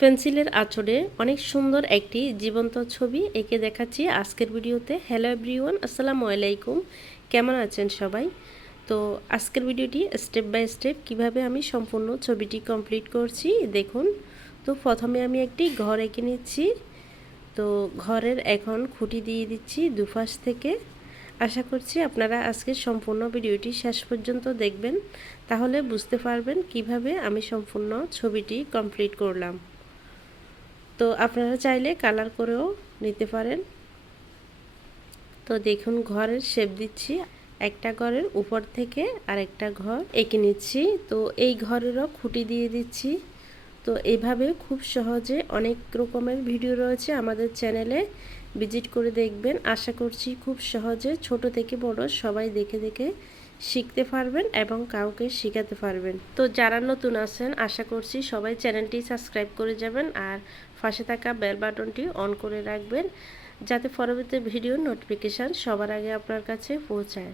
পেন্সিলের আঁচড়ে অনেক সুন্দর একটি জীবন্ত ছবি এঁকে দেখাচ্ছি আজকের ভিডিওতে। হ্যালো এভরিওয়ান আসসালামু আলাইকুম। কেমন আছেন সবাই? তো আজকের ভিডিওটি স্টেপ বাই স্টেপ কীভাবে আমি সম্পূর্ণ ছবিটি কমপ্লিট করছি, দেখুন। তো প্রথমে আমি একটি ঘর এঁকে নিচ্ছি। তো ঘরের এখন খুঁটি দিয়ে দিচ্ছি দুপাশ থেকে। আশা করছি আপনারা আজকে সম্পূর্ণ ভিডিওটি শেষ পর্যন্ত দেখবেন। তাহলে বুঝতে পারবেন কীভাবে আমি সম্পূর্ণ ছবিটি কমপ্লিট করলাম। তো আপনারা চাইলে কালার করেও নিতে পারেন। তো দেখুন, ঘরের শেপ দিচ্ছি। একটা ঘরের উপর থেকে আরেকটা ঘর এঁকে নিচ্ছি। তো এই ঘরেরও খুঁটি দিয়ে দিচ্ছি। তো এইভাবে খুব সহজে অনেক রকমের ভিডিও রয়েছে আমাদের চ্যানেলে। ভিজিট করে দেখবেন। আশা করছি খুব সহজে ছোট থেকে বড় সবাই দেখে দেখে শিখতে পারবেন এবং কাউকে শেখাতে পারবেন। তো যারা নতুন আছেন, আশা করছি সবাই চ্যানেলটি সাবস্ক্রাইব করে যাবেন আর পাশে থাকা বেল বাটনটি অন করে রাখবেন যাতে পরবর্তী ভিডিও নোটিফিকেশান সবার আগে আপনার কাছে পৌঁছায়।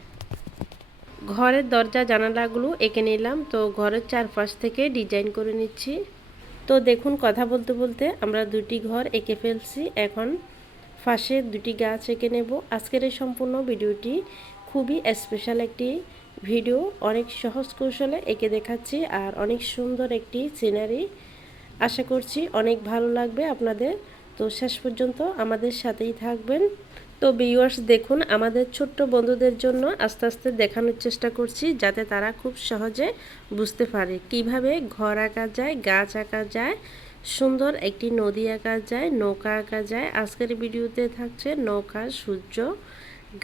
ঘরের দরজা, জানালাগুলো এঁকে নিলাম। তো ঘরের চারপাশ থেকে ডিজাইন করে নিচ্ছি। তো দেখুন, কথা বলতে বলতে আমরা দুটি ঘর এঁকে ফেলছি। এখন ফাঁসে দুটি গাছ এঁকে নেব। আজকের এই সম্পূর্ণ ভিডিওটি খুবই স্পেশাল একটি ভিডিও অনেক সহজ কৌশলে এঁকে দেখাচ্ছি আর অনেক সুন্দর একটি সিনারি আশা করছি অনেক ভালো লাগবে আপনাদের। তো শেষ পর্যন্ত আমাদের সাথেই থাকবেন। তো ভিউয়ার্স দেখুন, আমাদের ছোট্ট বন্ধুদের জন্য আস্তে আস্তে দেখানোর চেষ্টা করছি যাতে তারা খুব সহজে বুঝতে পারে কীভাবে ঘর আঁকা যায়, গাছ আঁকা যায়, সুন্দর একটি নদী আঁকা যায়, নৌকা আঁকা যায়। আজকের ভিডিওতে থাকছে নৌকা, সূর্য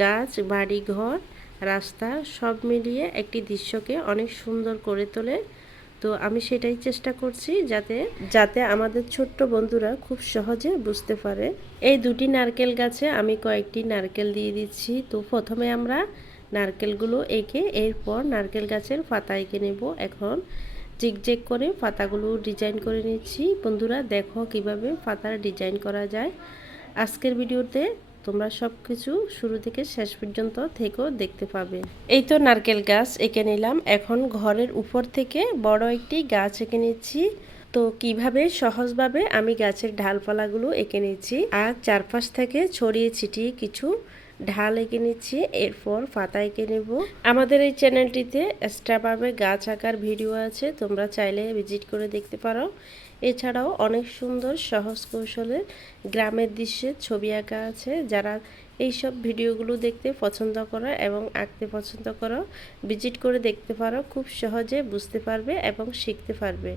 গাছ, বাড়ি, ঘর, রাস্তা সব মিলিয়ে একটি দৃশ্যকে অনেক সুন্দর করে তোলে। তো আমি সেটাই চেষ্টা করছি যাতে যাতে আমাদের ছোট্ট বন্ধুরা খুব সহজে বুঝতে পারে। এই দুটি নারকেল গাছে আমি কয়েকটি নারকেল দিয়ে দিচ্ছি। তো প্রথমে আমরা নারকেলগুলো এঁকে এরপর নারকেল গাছের পাতা এঁকে নেব। এখন জিগজেগ করে পাতাগুলো ডিজাইন করে নিচ্ছি। বন্ধুরা দেখো কীভাবে পাতার ডিজাইন করা যায়। আজকের ভিডিওতে তোমরা সব কিছু শুরু থেকে শেষ পর্যন্ত থেকেও দেখতে পাবে। এই তো নারকেল গাছ এঁকে নিলাম। এখন ঘরের উপর থেকে বড় একটি গাছ এঁকে নিচ্ছি। তো কীভাবে সহজভাবে আমি গাছের ঢালপালাগুলো এঁকে নিচ্ছি? আর চারপাশ থেকে ছড়িয়ে ছিটিয়ে কিছু ঢাল এঁকে নিচ্ছি। এরপর পাতা এঁকে নেব। আমাদের এই চ্যানেলটিতে এক্সট্রাভাবে গাছ আঁকার ভিডিও আছে। তোমরা চাইলে ভিজিট করে দেখতে পারো। এছাড়াও অনেক সুন্দর সহজ কৌশলের গ্রামের দৃশ্যের ছবি আঁকা আছে। যারা এইসব ভিডিওগুলো দেখতে পছন্দ করো এবং আঁকতে পছন্দ করো, ভিজিট করে দেখতে পারো। খুব সহজে বুঝতে পারবে এবং শিখতে পারবে।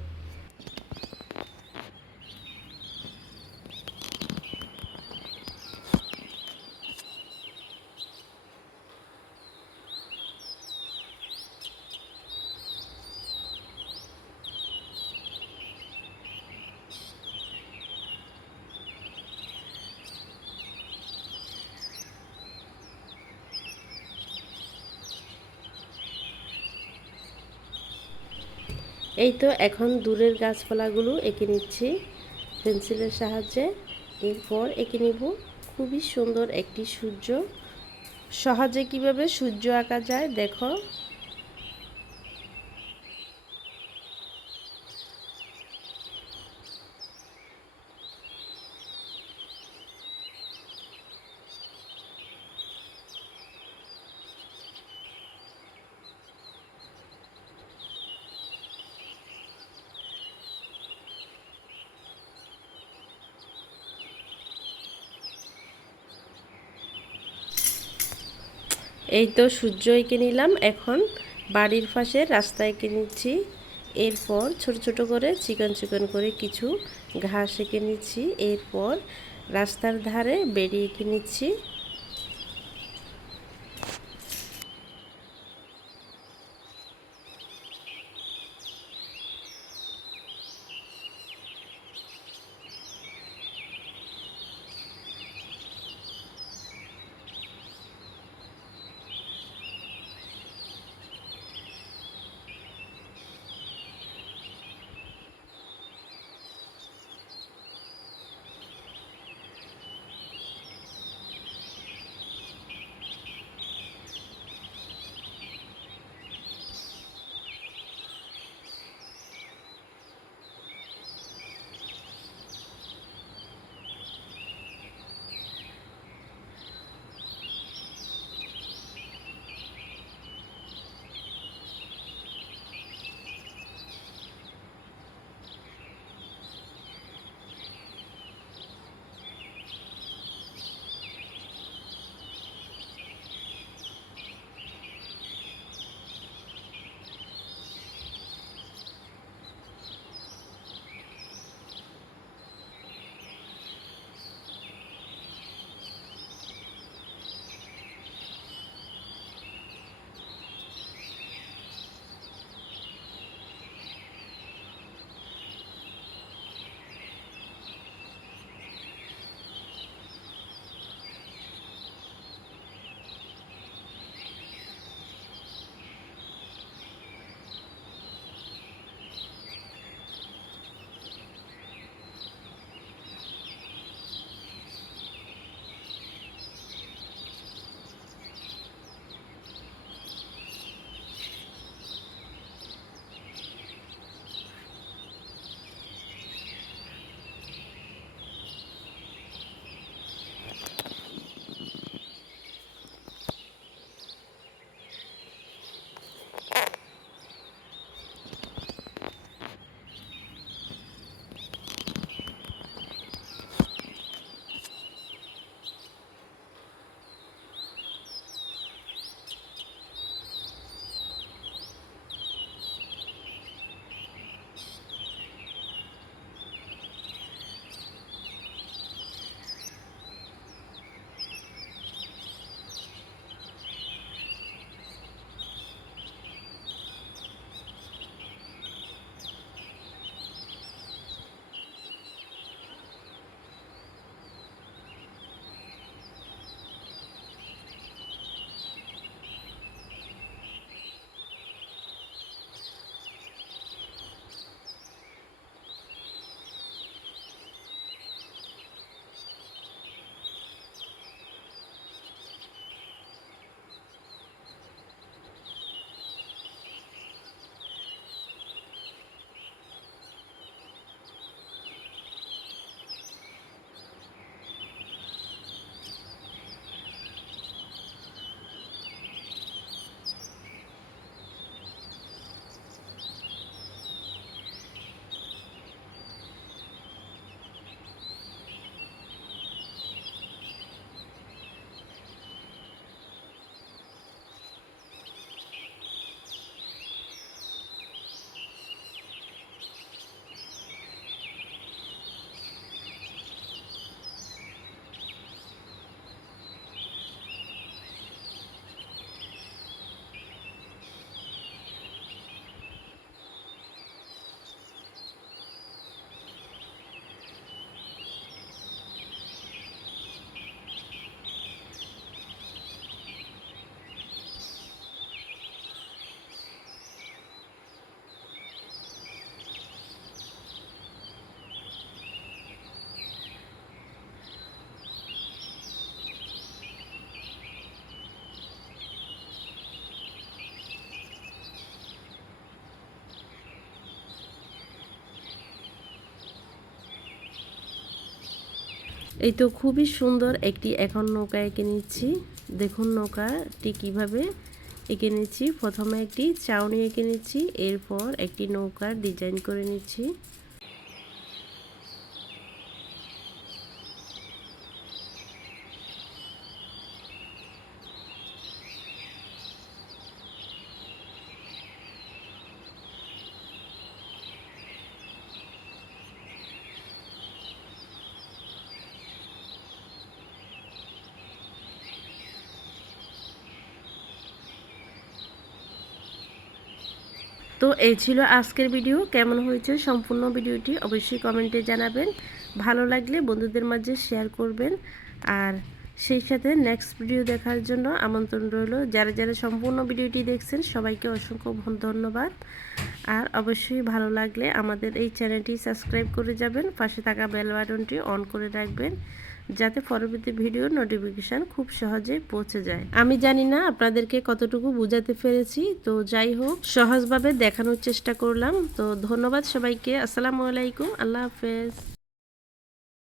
এই তো এখন দূরের গাছপালাগুলো এঁকে নিচ্ছি। পেন্সিলের সাহায্যে। এরপর এঁকে নিব খুবই সুন্দর একটি সূর্য। সহজে কীভাবে সূর্য আঁকা যায় দেখো। এই তো সূর্য এঁকে নিলাম, এখন বাড়ির পাশে রাস্তায় এঁকে নিচ্ছি। এরপর ছোট ছোট করে চিকন চিকন করে কিছু ঘাস এঁকে নিচ্ছি। এরপর রাস্তার ধারে বেরিয়ে এঁকে এই তো খুবই সুন্দর একটি এখন নৌকা এঁকে নিচ্ছি। দেখুন নৌকাটি কীভাবে এঁকে নিচ্ছি। প্রথমে একটি চাউনি এঁকে নিচ্ছি, এরপর একটি নৌকার ডিজাইন করে নিচ্ছি। তো এই ছিল আজকের ভিডিও কেমন হয়েছে সম্পূর্ণ ভিডিওটি অবশ্যই কমেন্টে জানাবেন। ভালো লাগলে বন্ধুদের মাঝে শেয়ার করবেন। আর সেই সাথে নেক্সট ভিডিও দেখার জন্য আমন্ত্রণ রইল। যারা যারা সম্পূর্ণ ভিডিওটি দেখছেন, সবাইকে অসংখ্য ধন্যবাদ। আর অবশ্যই ভালো লাগলে আমাদের এই চ্যানেলটি সাবস্ক্রাইব করে যাবেন। পাশে থাকা বেল বাটনটি অন করে রাখবেন। যাতে পরবর্তী ভিডিও নোটিফিকেশান খুব সহজে পৌঁছে যায়। আমি জানি না আপনাদেরকে কতটুকু বুঝাতে পেরেছি, তো যাই হোক, সহজভাবে দেখানোর চেষ্টা করলাম। তো ধন্যবাদ সবাইকে। আসসালামু আলাইকুম। আল্লাহ হাফেজ।